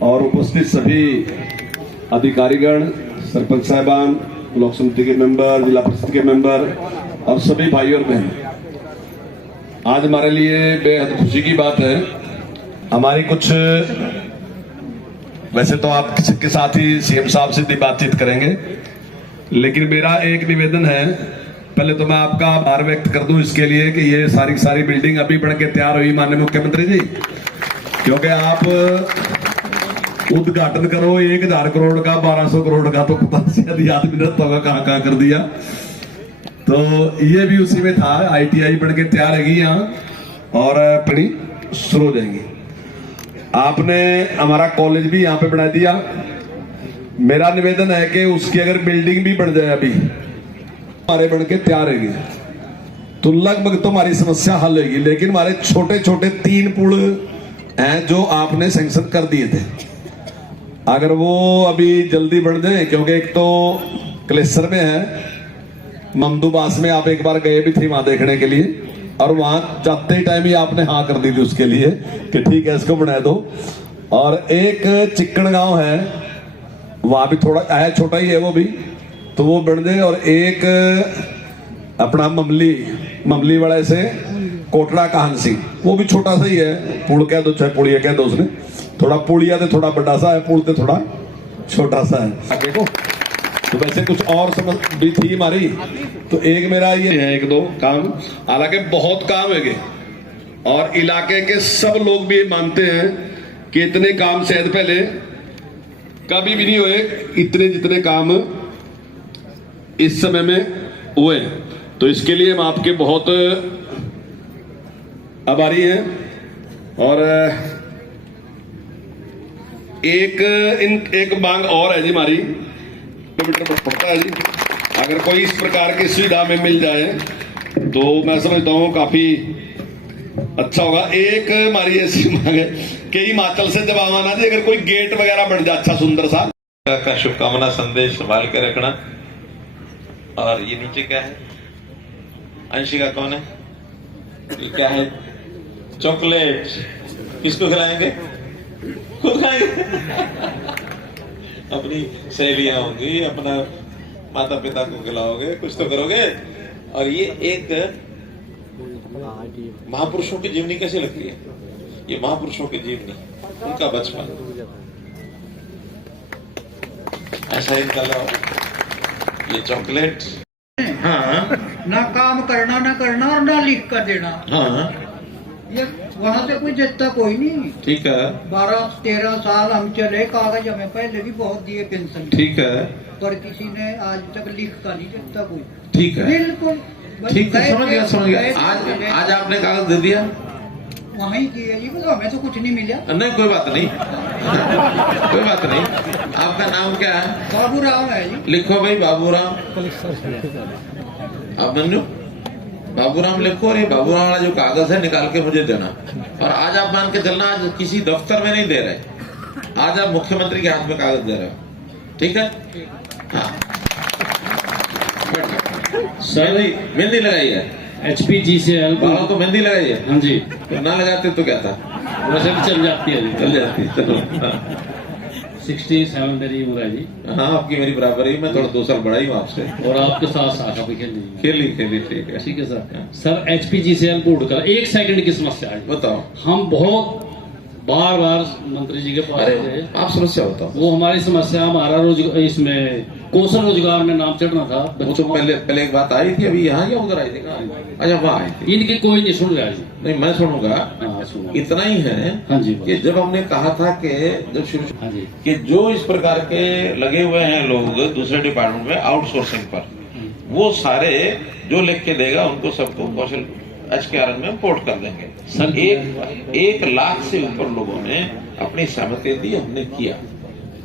और उपस्थित सभी अधिकारीगण, सरपंच साहिबान, ब्लॉक समिति के मेंबर, जिला परिषद के मेंबर और सभी भाई और बहन, आज हमारे लिए बेहद खुशी की बात है। हमारी कुछ, वैसे तो आप के साथ ही सीएम साहब से बातचीत करेंगे, लेकिन मेरा एक निवेदन है। पहले तो मैं आपका आभार व्यक्त कर दूं इसके लिए कि ये सारी बिल्डिंग अभी बन के तैयार हुई, माननीय मुख्यमंत्री जी, क्योंकि आप उद्घाटन करो 1000 करोड़ का, 1200 करोड़ का, तो पता नहीं आदमी ने तो कहाँ कर दिया। तो ये भी उसी में था। ITI बन के तैयार रहेगी यहाँ और पढ़ी शुरू हो जाएंगी। आपने हमारा कॉलेज भी यहाँ पे बना दिया। मेरा निवेदन है कि उसकी अगर बिल्डिंग भी बन जाए अभी हमारे बन के तैयार रहेगी तो लगभग तो हमारी समस्या हल होगी। लेकिन हमारे छोटे छोटे 3 पुल हैं जो आपने सैंक्शन कर दिए थे, अगर वो अभी जल्दी बढ़ जाए, क्योंकि एक तो क्लेसर में है, ममदूबास में आप एक बार गए भी थे वहां देखने के लिए, और वहां जाते ही टाइम ही आपने हाँ कर दी थी उसके लिए कि ठीक है इसको बना दो। और एक चिक्कन गांव है, वहां भी थोड़ा है, छोटा ही है वो भी, तो वो बन जाए। और एक अपना ममली वाले से कोटड़ा कहानसी, वो भी छोटा सा ही है, पुल कह दो चाहे पुलिया कह दो, उसने थोड़ा पुलिया तो थोड़ा बड़ा सा है, पुल तो थोड़ा छोटा सा है। आगे को तो वैसे कुछ और समझ भी थी हमारी, तो एक मेरा ये है 1-2 काम, हालांकि बहुत काम है और इलाके के सब लोग भी ये मानते हैं कि इतने काम शायद पहले कभी भी नहीं हुए, इतने जितने काम इस समय में हुए। तो इसके लिए हम आपके बहुत आभारी हैं। और एक मांग और है जी हमारी, किलोमीटर पड़ता है जी, अगर कोई इस प्रकार की सुविधा में मिल जाए तो मैं समझता हूँ काफी अच्छा होगा। एक हमारी ऐसी मांग है कि हिमाचल से जब आवाना जी, अगर कोई गेट वगैरह बन जाए अच्छा सुंदर सा का शुभकामना संदेश संभाल कर रखना। और ये नीचे क्या है, अंशिका कौन है, ये क्या है, चॉकलेट, किसको खिलाएंगे, खुद खाएंगे। अपनी सहेलियां होंगी, अपना माता पिता को खिलाओगे, कुछ तो करोगे। और ये एक महापुरुषों की जीवनी कैसी लगती है, ये महापुरुषों की जीवनी, उनका बचपन ऐसा ही निकला। ये चॉकलेट, हाँ, ना काम करना ना करना और ना लिख कर देना, हाँ, ये वहाँ से कोई देता कोई नहीं। ठीक है, 12-13 साल हम चले, कागज हमें पहले भी बहुत दिए पेंशन, ठीक है, पर किसी ने आज तक लिख कर नहीं देता कोई। ठीक है, बिल्कुल ठीक है, समझ गया। आज आपने कागज दे दिया, वहीं किए जी, हमें तो कुछ नहीं मिला। नहीं कोई बात नहीं, कोई बात नहीं। आपका नाम क्या है? बाबूराम है जी। लिखो भाई बाबूराम, आप नन्नू बाबूराम लिखो। और ये बाबूराम वाला जो कागज है निकाल के मुझे देना। और आज आप मान के चलना, आज किसी दफ्तर में नहीं दे रहे, आज आप मुख्यमंत्री के हाथ में कागज दे रहे हो, ठीक है? हाँ सर, भाई मेहंदी लगाई है, HPGCL बाबा को मेहंदी लगाई है। हाँ जी, तो ना लगाते तो क्या था, वैसे भी चल जाती है, चल जाती। चलो 67 मेरी उम्र है जी। हाँ, आपकी मेरी बराबर ही, मैं थोड़ा 2 साल बड़ा ही हूँ आपसे। और आपके साथ साथ भी खेली, ठीक है, ठीक है सर। सर HPGCL बोर्ड का 1 सेकंड की समस्या है, बताओ। हम बहुत बार मंत्री जी के पास गए, आप समस्या बताओ। वो हमारी समस्या, हमारा इसमें कौशल रोजगार में नाम चढ़ना था। वो तो पहले एक बात आई थी, अभी यहाँ या उधर आई थी? अच्छा, वहाँ आई थी। इनकी कोई नहीं सुन रहा जी। नहीं, मैं सुनूंगा। हाँ, इतना ही है, हाँ जी, कि जब हमने कहा था कि जब शुरू, हाँ जी, कि जो इस प्रकार के लगे हुए हैं लोग दूसरे डिपार्टमेंट में आउटसोर्सिंग पर, वो सारे जो लिख के देगा उनको सबको कौशल HKRN में पोर्ट कर देंगे। सर 1 लाख से ऊपर लोगों ने अपनी सहमति दी, हमने किया।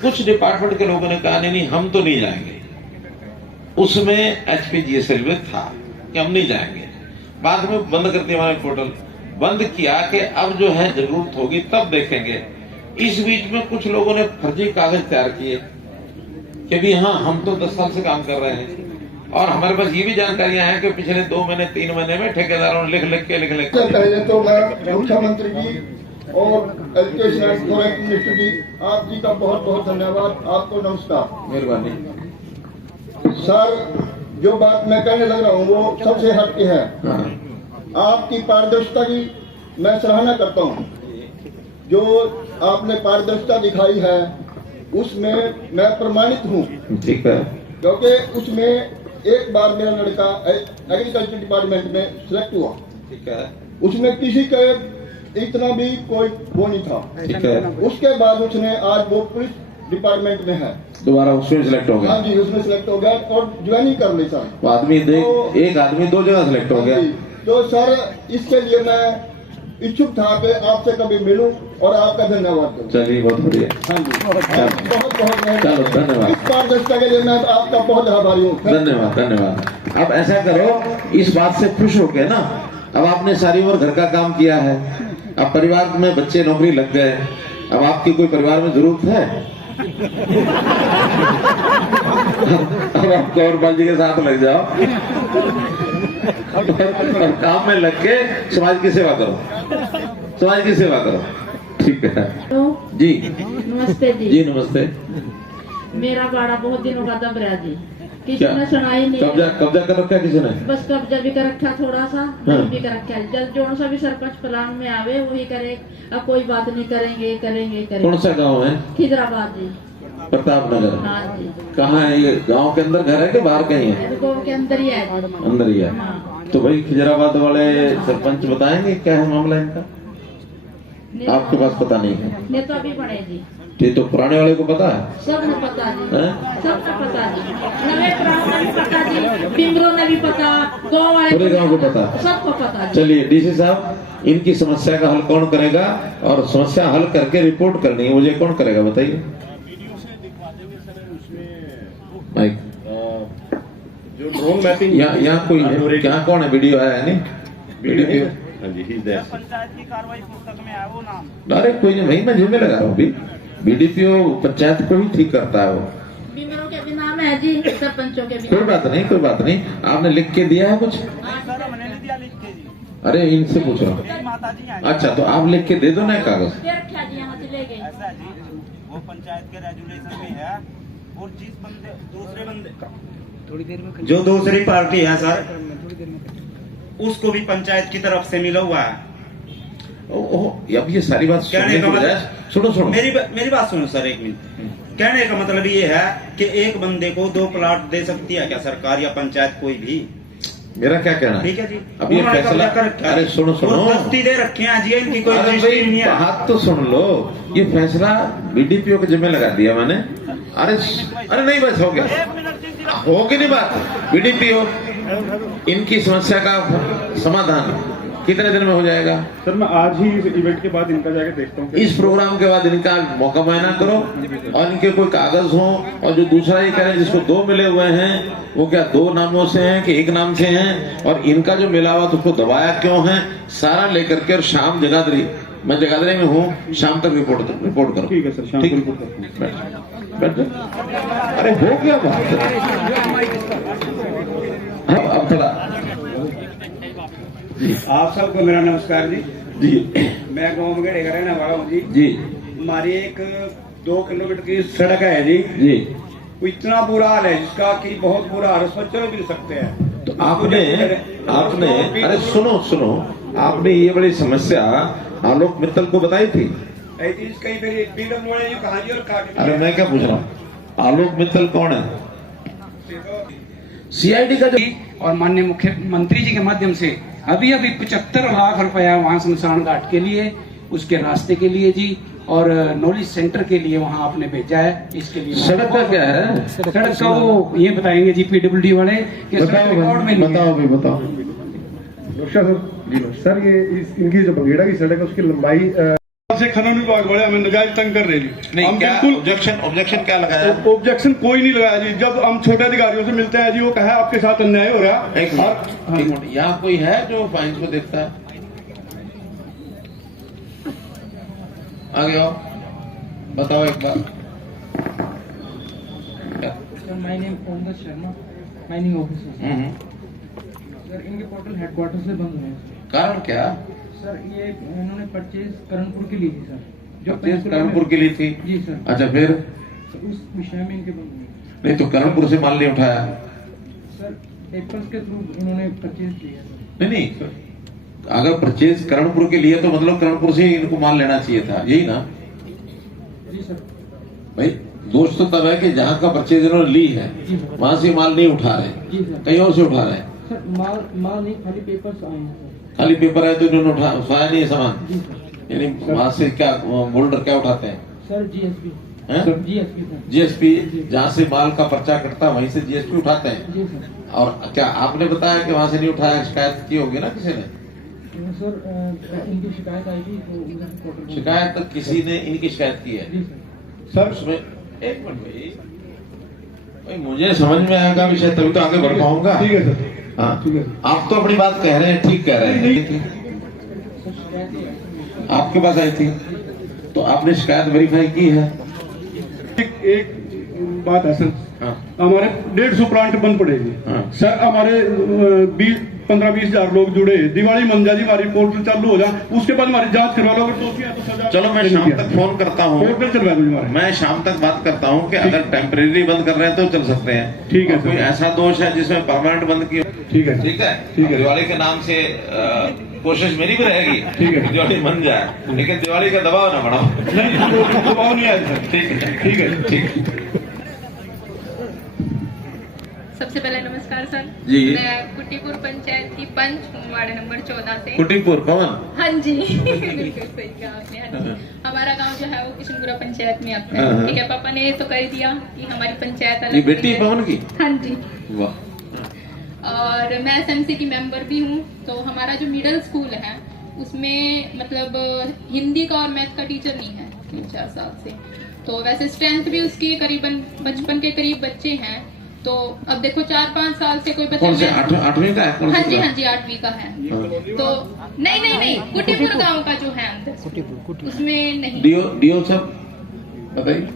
कुछ डिपार्टमेंट के लोगों ने कहा नहीं हम तो नहीं जाएंगे, उसमें HPGCL में था कि हम नहीं जाएंगे। बाद में बंद कर दिया, हमारे पोर्टल बंद किया कि अब जो है जरूरत होगी तब देखेंगे। इस बीच में कुछ लोगों ने फर्जी कागज तैयार किए कि भी हाँ हम तो 10 साल से काम कर रहे हैं, और हमारे पास ये भी जानकारियां हैं कि पिछले 2 महीने 3 महीने में ठेकेदारों ने लिख के पहले तो मैं मुख्यमंत्री जी और एजुकेशन एंड फॉरेन मिनिस्टर जी, आप जी का बहुत बहुत धन्यवाद। आपको नमस्कार। मेहरबानी। सर, जो बात मैं कहने लग रहा हूँ वो सबसे हट के है। आपकी पारदर्शिता की मैं सराहना करता हूँ। जो आपने पारदर्शिता दिखाई है उसमें मैं प्रमाणित हूँ, ठीक है। क्योंकि उसमें एक बार मेरा लड़का एग्रीकल्चर डिपार्टमेंट में सिलेक्ट हुआ। ठीक है। उसमें किसी का इतना भी कोई वो नहीं था। ठीक है। उसके बाद उसने आज वो पुलिस डिपार्टमेंट में है, दोबारा उसमें सिलेक्ट हो हाँ गया। जी, उसमें सिलेक्ट हो गया और ज्वाइनिंग कर ली सर। वो आदमी तो- एक आदमी 2 जगह सिलेक्ट हो हाँ गया। जी, तो सर इसके लिए मैं इच्छुक था कि आपसे कभी मिलूं और आपका धन्यवाद दूं। चलिए, बहुत बढ़िया। हाँ जी, बहुत बहुत चलो, धन्यवाद। इस पारदर्शिता के लिए मैं आपका बहुत आभारी हूँ। धन्यवाद, धन्यवाद। अब ऐसा करो, इस बात से खुश हो गए ना, अब आपने सारी उम्र घर का काम किया है, अब परिवार में बच्चे नौकरी लग गए, अब आपकी कोई परिवार में जरूरत है? अब आप गौरपाल जी के साथ लग जाओ और काम में लग के समाज की सेवा करो, समाज की सेवा करो। ठीक है जी। नमस्ते जी। जी नमस्ते। मेरा बाड़ा बहुत दिनों का दब रहा जी, किसी क्या? ने सुनाई नहीं। कब्जा कर रखा है किसी ने? बस कब्जा भी कर रखा थोड़ा सा, नहीं भी कर रखा है। जब जो सा भी सरपंच प्लान में आवे वही करे। अब कोई बात नहीं, करेंगे करेंगे कौन करेंगे। सा गांव है? खिजराबाद जी। प्रताप नगर। हाँ जी। कहाँ है ये? गांव के अंदर घर है कि बाहर कहीं है? गाँव के अंदर ही है। अंदर ही है। हाँ। तो भाई खिजराबाद वाले सरपंच बताएंगे क्या है मामला इनका? आपके पास पता नहीं है? नेता भी बने जी। ये तो पुराने वाले को पता है। सब ने पता जी, हैं? सब ने पता जी। नवे प्राण ने भी पता जी, पिंगरों ने भी पता, गाँव वाले पूरे गांव को पता। सबको पता जी। चलिए डीसी साहब, इनकी समस्या का हल कौन करेगा और समस्या हल करके रिपोर्ट करनी है मुझे, कौन करेगा बताइए? माइक। जो ड्रोन मैपिंग यहाँ कोई है क्या? कौन है? वीडियो है नहीं? वीडियो हाँ जी, he's there. पंचायत की कार्रवाई पुस्तक में है वो नाम। डायरेक्ट कोई नहीं भाई, मैं जिम्मे लगा रहा हूँ। बीडीपीओ पंचायत को ही ठीक करता है वो। पिंगरों के भी नाम है जी, सरपंचों के भी। कोई बात नहीं, कोई बात नहीं। आपने लिख के दिया है कुछ? सर हमने नहीं दिया लिख के जी। अरे इनसे पूछ रहा हूँ। मेरी माता जी हैं। अच्छा, तो आप लिख के दे दो ना कागज। दे रखा जी, यहाँ से ले गए। ऐसा है जी, वो पंचायत के रेजुलेशन में है और जिस बंदे दूसरे बंदे जो दूसरी पार्टी है सर, उसको भी पंचायत की तरफ से मिला हुआ है। अब ये सारी बात कहने का मतलब, सुनो मेरी बात सुनो सर एक मिनट। कहने का मतलब ये है कि एक बंदे को 2 प्लाट दे सकती है क्या सरकार या पंचायत कोई भी? मेरा क्या कहना है? ठीक है जी। अब ये उन्होंने फैसला, कब्जा कर रखा है। अरे सुनो और सुनो, दस्ती दे रखे हैं जी, इनकी कोई अरे रजिस्ट्री नहीं भाई है। बात तो सुन लो, ये फैसला बीडीपीओ के जिम्मे लगा दिया मैंने। अरे नहीं, बस हो गया, होगी नहीं बात। बीडीपीओ इनकी समस्या का समाधान कितने दिन में हो जाएगा? सर मैं आज ही इस इवेंट के बाद इनका जाके देखता हूँ। इस प्रोग्राम के बाद इनका मौका मुआयना करो और इनके कोई कागज हो। और जो दूसरा ये कह रहे हैं जिसको 2 मिले हुए हैं, वो क्या 2 नामों से हैं कि 1 नाम से हैं, और इनका जो मिला हुआ तो उसको दबाया क्यों है, सारा लेकर के। और शाम जगाधरी, मैं जगाधरी में हूँ, शाम तक रिपोर्ट करो। ठीक है सर, शाम को रिपोर्ट करता हूँ। बैठ जाओ। अरे हो गया बात। अब थोड़ा आप सबको मेरा नमस्कार जी। जी मैं गाँव मगेड़े का रहने वाला हूँ जी। जी हमारी एक 2 किलोमीटर की सड़क है जी। जी। वो इतना बुरा हाल है जिसका कि बहुत बुरा हाल है, उसमें चल भी नहीं सकते हैं। तो आपने अरे सुनो, आपने ये बड़ी समस्या आलोक मित्तल को बताई थी? कहीं मेरी पीडब्ल्यू वाले जो कहा जी और काट। अरे मैं क्या पूछ रहा हूँ, आलोक मित्तल कौन है? सीआईडी का जो, और माननीय मुख्यमंत्री जी के माध्यम से अभी 75 लाख रुपया वहाँ शमशान घाट के लिए, उसके रास्ते के लिए जी, और नॉलेज सेंटर के लिए वहाँ आपने भेजा है। इसके लिए सड़क का क्या है? सड़क का वो ये बताएंगे जी पीडब्ल्यूडी वाले कि सड़क रिकॉर्ड में नहीं है। बताओ। सर ये इनकी जो बगेड़ा की सड़क है उसकी लंबाई से खनन विभाग वाले हमें नजायज तंग कर रहे जी। नहीं, हम क्या बिल्कुल ऑब्जेक्शन क्या लगाया? ऑब्जेक्शन कोई नहीं लगाया जी। जब हम छोटे अधिकारियों से मिलते हैं जी, वो कहा आपके साथ अन्याय हो रहा है। एक मिनट, यहाँ कोई है जो फाइन्स को देखता है? आगे आओ, बताओ एक बार। माय नेम ओमदर शर्मा, माइनिंग ऑफिसर। सर इनके पोर्टल हेडक्वार्टर से बंद है। कारण क्या? सर ये उन्होंने परचेज करणपुर के लिए थी सर, जो कानपुर के लिए थी। जी सर। अच्छा, फिर उस विषय में इनके नहीं तो कानपुर से माल नहीं उठाया? सर पेपर्स के थ्रू उन्होंने परचेज किया सर। नहीं, अगर परचेज कानपुर के लिए तो मतलब कानपुर से ही इनको माल लेना चाहिए था, यही ना? जी सर। भाई दोष तो तब है कि जहाँ का परचेज इन्होंने ली है वहां से माल नहीं उठा रहे, कहीं और से उठा रहे हैं। सर माल नहीं, खाली पेपर्स आए हैं सर। खाली पेपर है तो इन्होंने उठाया नहीं है सामान, यानी वहां से क्या बोल्डर क्या उठाते हैं? Sir GSP. GSP sir. GSP जहाँ से माल का पर्चा कटता है वहीं से जीएसपी उठाते हैं। जी सर। और क्या आपने बताया कि वहां से नहीं उठाया? शिकायत की होगी ना किसी ने? सर इनकी शिकायत आई थी तो उधर शिकायत तो किसी ने इनकी शिकायत की है? जी सर उसमें एक मिनट भाई, मुझे समझ में आएगा विषय तभी तो आगे बढ़ पाऊंगा। ठीक है सर। हाँ, ठीक है। आप तो अपनी बात कह रहे हैं, ठीक कह रहे हैं। आपके पास आई थी तो आपने शिकायत वेरीफाई की है? एक बात है सर, हाँ। हमारे 150 प्लांट बंद पड़ेगी। हाँ। सर हमारे 15-20 हजार लोग जुड़े, दिवाली मन जाए, हमारी पोर्टल चालू हो जाए, उसके बाद हमारी जांच करवा लो, अगर दोषी है तो सजा। चलो मैं शाम तक फोन करता हूँ, पोर्टल चलवा दो हमारे। मैं शाम तक बात करता हूँ कि अगर टेम्परेरी बंद कर रहे हैं तो चल सकते हैं। ठीक है और कोई सर। ऐसा दोष है जिसमें परमानेंट बंद की? ठीक है। ठीक है, ठीक है। दिवाली के नाम से कोशिश मेरी भी रहेगी। ठीक है। दिवाली बन जाए, लेकिन दिवाली का दबाव ना बढ़ाओ। नहीं, दबाव नहीं आया सर। ठीक है, ठीक है। ठीक। सबसे पहले नमस्कार सर जी। मैं कुटीपुर पंचायत की पंच हूँ, वार्ड नंबर 14 से। कुटीपुर कौन? हाँ जी बिल्कुल सही कहा आपने। हाँ जी, हमारा गांव जो है वो किशनपुरा पंचायत में आता है। ठीक है, पापा ने तो कर दिया कि हमारी पंचायत ये अलग बेटी है। पवन की? हाँ जी। वाह। और मैं एसएमसी की मेंबर भी हूँ। तो हमारा जो मिडिल स्कूल है उसमें मतलब हिंदी का और मैथ का टीचर नहीं है 3-4 साल से। तो वैसे स्ट्रेंथ भी उसकी करीबन 55 के करीब बच्चे हैं। तो अब देखो 4-5 साल से कोई बच्चा कौन से 8वीं का है? हाँ जी, हाँ जी 8वीं का है। तो नहीं कुटीपुर गांव का जो है अंदर उसमें नहीं। डीओ सब बताइए।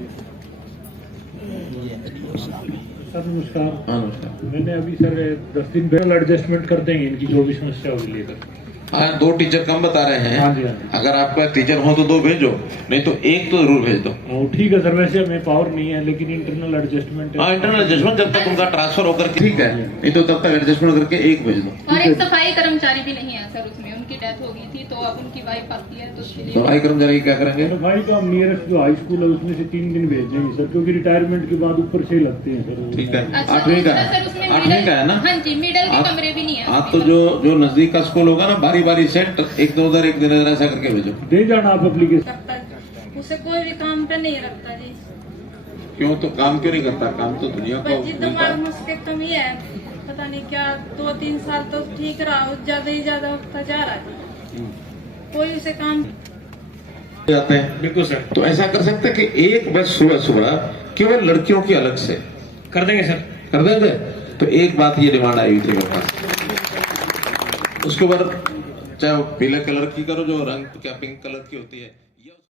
सर नमस्कार। हाँ नमस्कार। मैंने अभी सर 10 दिन पहले एडजस्टमेंट कर देंगे इनकी जो भी समस्या होगी लेकर। हाँ, 2 टीचर कम बता रहे हैं। हाँ जी, हाँ जी। अगर आपका टीचर हो तो 2 भेजो, नहीं तो 1 तो जरूर भेज दो। ठीक है सर, वैसे हमें पावर नहीं है लेकिन इंटरनल एडजस्टमेंट। हाँ, इंटरनल एडजस्टमेंट जब तक उनका ट्रांसफर होकर ठीक है, नहीं तो तब तक एडजस्टमेंट करके 1 भेज दो। और एक सफाई कर्मचारी भी नहीं है सर उसमें, उनकी डेथ हो गई थी तो अब उनकी वाइफ आती है तो उसके लिए सफाई कर्मचारी क्या करेंगे? भाई का नियरेस्ट जो हाई स्कूल है उसमें से 3 दिन भेज देंगे सर, क्योंकि रिटायरमेंट के बाद ऊपर से ही लगते हैं सर। ठीक है। अच्छा, 8वीं का सर है? उसमें 8वीं का है ना? हाँ जी, मिडिल के कमरे भी नहीं है। आप तो जो नजदीक का स्कूल होगा ना, बारी बारी सेट एक दो उधर एक दिन इधर ऐसा करके भेजो। दे जाना आप एप्लीकेशन। उसे कोई भी काम पे नहीं रखता जी। क्यों? तो काम क्यों नहीं करता? काम तो दुनिया को जी मिलता दिमाग है। में उसके कमी है, पता नहीं क्या 2-3 साल तो ठीक रहा, ज्यादा ही ज्यादा होता जा रहा है। कोई उसे काम जाते हैं। बिल्कुल सर। तो ऐसा कर सकते हैं कि एक बस सुबह केवल लड़कियों की अलग से कर देंगे सर। कर देंगे। तो एक बात ये डिमांड आई हुई थी मेरे पास, उसके बाद चाहे वो पीले कलर की करो जो रंग क्या पिंक कलर की होती है।